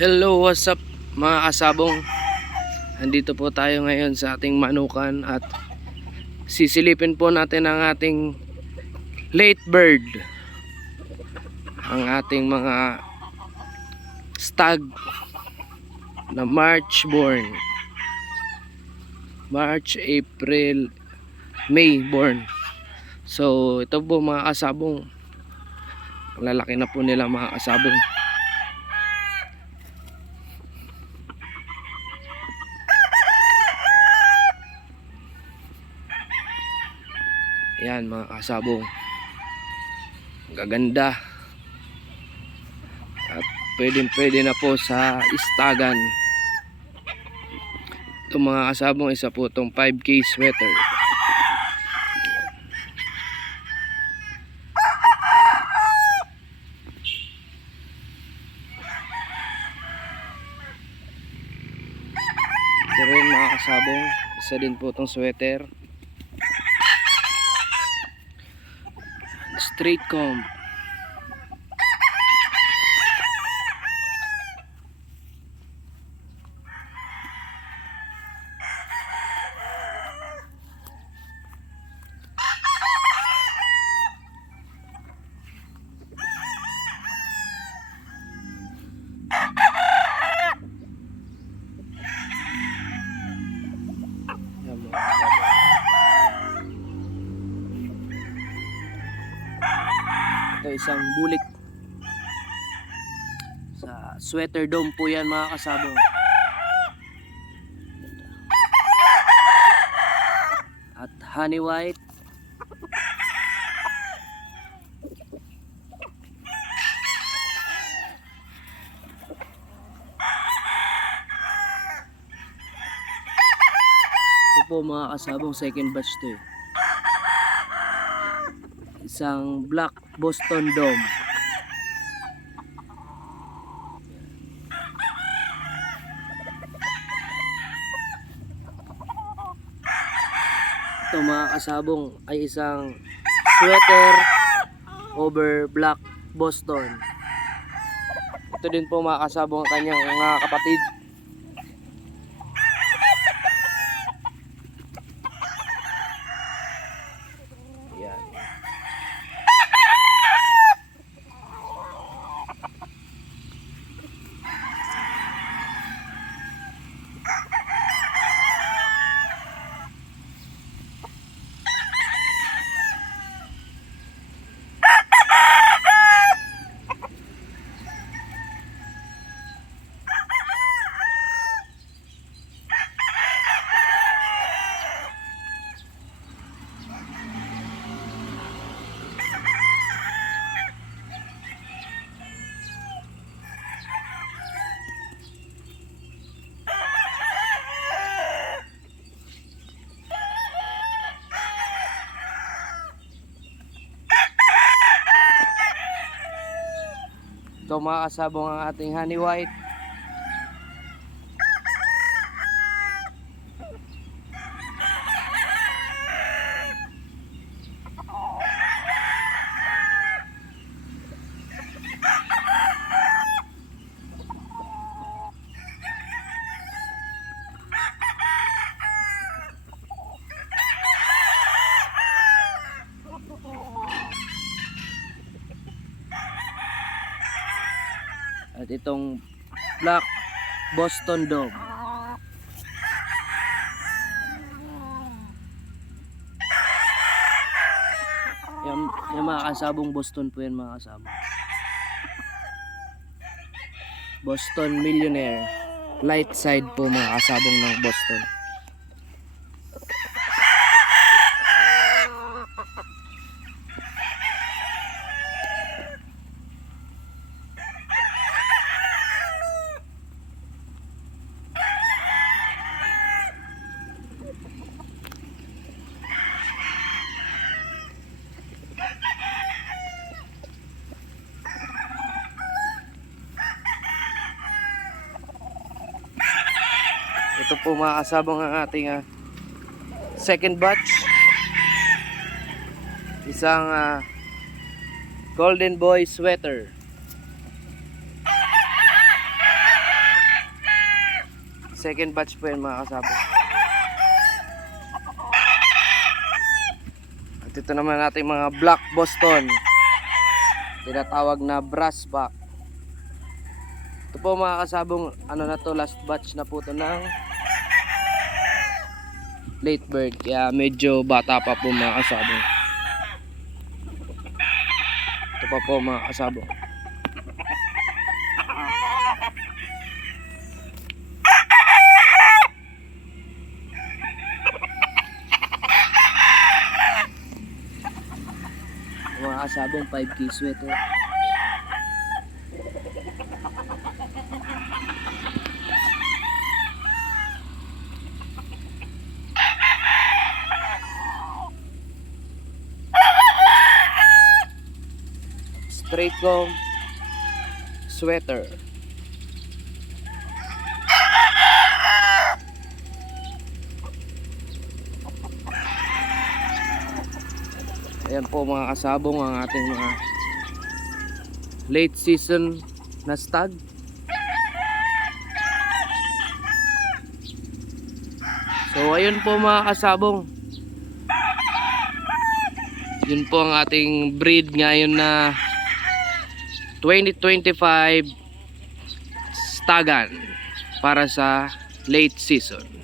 Hello, what's up mga kasabong? Andito po tayo ngayon sa ating manukan at sisilipin po natin ang ating late bird, ang ating mga stag na March born, March, April, May born. So ito po mga kasabong, lalaki na po nila mga kasabong. Yan mga kasabong, gaganda at pwede na po sa istagan. Ito mga kasabong, isa po itong 5K sweater. Ito rin mga kasabong, isa din po itong sweater, straight comb. Yan mga kasabong. Ito isang bulik sa sweater dome po yan mga kasabong. At honey white, ito po mga kasabong, second batch to eh. Isang black Boston Dome. Ito mga kasabong ay isang sweater over black Boston. Ito din po mga kasabong ang kanyang mga kapatid. Yan. Ito mga kasabong ang ating honey white. At itong black Boston Dome. Yan mga kasabong, Boston po yan mga kasabong. Boston Millionaire. Light side po mga kasabong ng Boston. Ito po mga kasabong ang ating second batch. Isang Golden Boy sweater. Second batch po yan mga kasabong. At ito naman natin mga Black Boston. Tinatawag na brass back. Ito po mga kasabong, ano na to, last batch na po to ng late bird. Kaya medyo bata pa po mga kasabong. Ito pa po mga kasabong. Mga kasabong 5K sweater. Straight comb sweater. Ayan po mga kasabong ang ating mga late season na stag. So ayun po mga kasabong, yun po ang ating breed ngayon na 2025 stagan para sa late season.